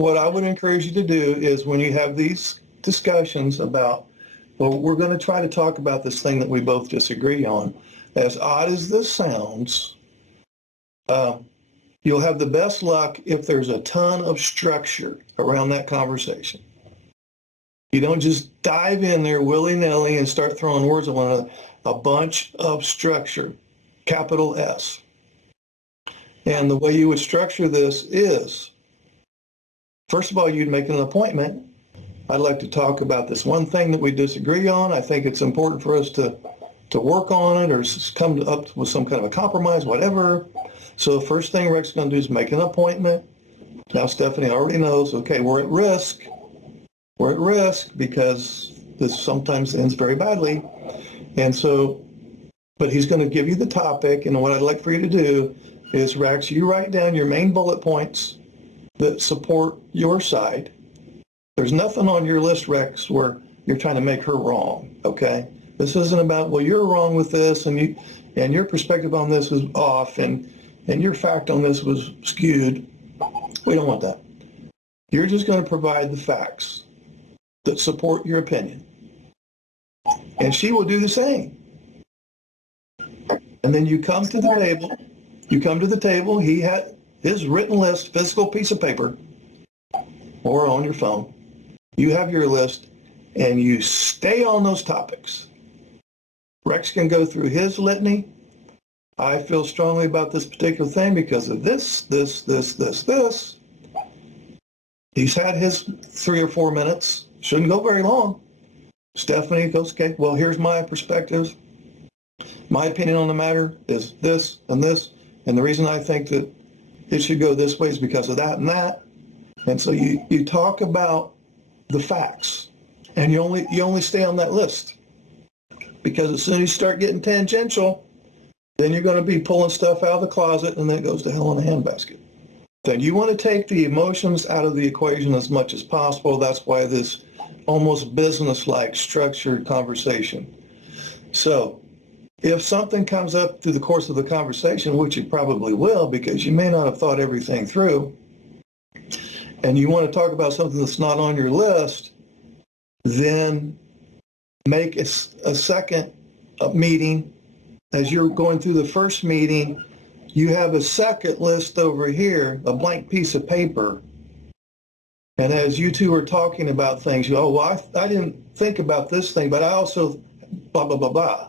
what I would encourage you to do is when you have these discussions about, well, we're going to try to talk about this thing that we both disagree on. As odd as this sounds, you'll have the best luck if there's a ton of structure around that conversation. You don't just dive in there willy-nilly and start throwing words at one another. A bunch of structure, capital S. And the way you would structure this is, first of all, you'd make an appointment. I'd like to talk about this one thing that we disagree on. I think it's important for us to work on it or come up with some kind of a compromise, whatever. So the first thing Rex's going to do is make an appointment. Now Stephanie already knows, okay, we're at risk. We're at risk because this sometimes ends very badly. And so, but he's going to give you the topic, and what I'd like for you to do is, Rex, you write down your main bullet points that support your side. There's nothing on your list, Rex, where you're trying to make her wrong, okay? This isn't about, well, you're wrong with this, and your perspective on this was off, and your fact on this was skewed. We don't want that. You're just going to provide the facts that support your opinion. And she will do the same. And then you come to the table. You come to the table. He had his written list, physical piece of paper, or on your phone. You have your list, and you stay on those topics. Rex can go through his litany. I feel strongly about this particular thing because of this. He's had his 3 or 4 minutes. Shouldn't go very long. Stephanie goes, okay, well, here's my perspective. My opinion on the matter is this and this. And the reason I think that it should go this way is because of that and that. And so you talk about the facts, and you only stay on that list. Because as soon as you start getting tangential, then you're going to be pulling stuff out of the closet, and then it goes to hell in a handbasket. Then you want to take the emotions out of the equation as much as possible. That's why this almost business-like structured conversation. So if something comes up through the course of the conversation, which it probably will because you may not have thought everything through, and you want to talk about something that's not on your list, then make a second meeting. As you're going through the first meeting, you have a second list over here, a blank piece of paper. And as you two are talking about things, you go, oh, well, I didn't think about this thing, but I also blah, blah, blah, blah.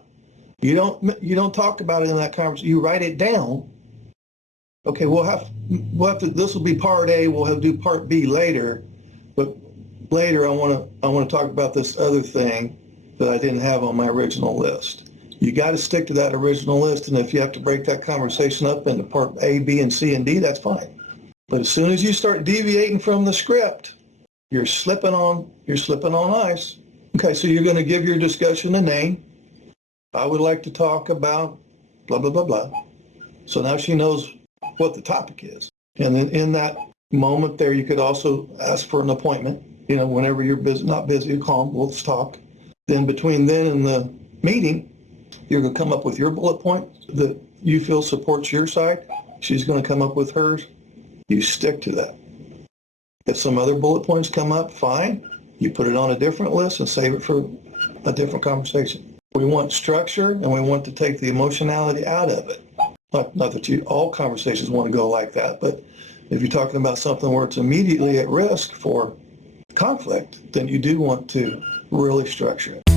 You don't talk about it in that conversation. You write it down. Okay, we'll have to, this will be part A, we'll have to do part B later. But later I want to talk about this other thing that I didn't have on my original list. You got to stick to that original list, and if you have to break that conversation up into part A, B, and C, and D, that's fine. But as soon as you start deviating from the script, you're slipping on ice. Okay, so you're going to give your discussion a name. I would like to talk about blah, blah, blah, blah. So now she knows what the topic is. And then in that moment there, you could also ask for an appointment. You know, whenever you're busy, not busy, calm, let's talk. Then between then and the meeting, you're going to come up with your bullet point that you feel supports your side. She's going to come up with hers. You stick to that. If some other bullet points come up, fine. You put it on a different list and save it for a different conversation. We want structure, and we want to take the emotionality out of it. Not that all conversations want to go like that, but if you're talking about something where it's immediately at risk for conflict, then you do want to really structure it.